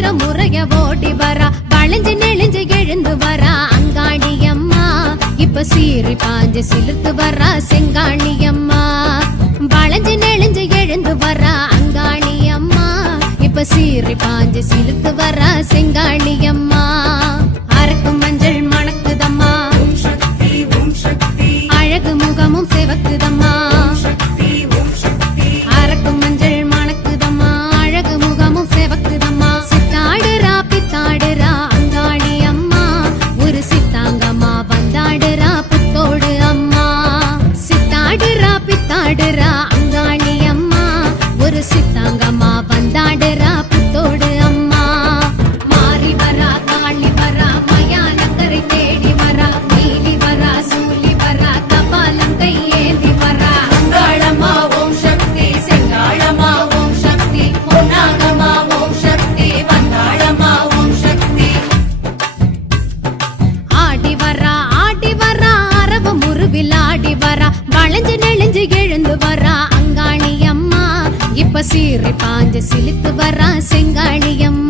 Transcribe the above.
முறையிற முறைய ஓடி வரா. வளைஞ்சு நெளிஞ்சு எழுந்து வரா. அங்காணி அம்மா இப்ப சீறி பாஞ்சு சிலிர்த்து வரா செங்காணி அம்மா. வளைஞ்சு நெளிஞ்சு எழுந்து வரா. அங்காணி அம்மா இப்ப சீறி பாஞ்சு சிலிர்த்து வரா செங்காணி அம்மா. அரக்கும் மஞ்சள் ஒரு சித்தாங்கம்மா வந்தாடுறா புத்தோடு அம்மா. மாறி வரா காளி வரா மயானக்கரை தேடி வரா நீலி வரா சூலி வரா கபாலங்கை ஏந்தி வரா. அங்காளம்மா ஓம் சக்தி செங்காளம்மா ஓம் சக்தி பொன்னாகம்மா ஓம் சக்தி வந்தாளம்மா ஓம் சக்தி. ஆடி வரா ஆடி வரா அரவ முருவில் ஆடி வரா வளைஞ்சு நெளிஞ்சு எழுந்து வரா பாஞ்ச சிலுக்கு வரா செங்காளியம்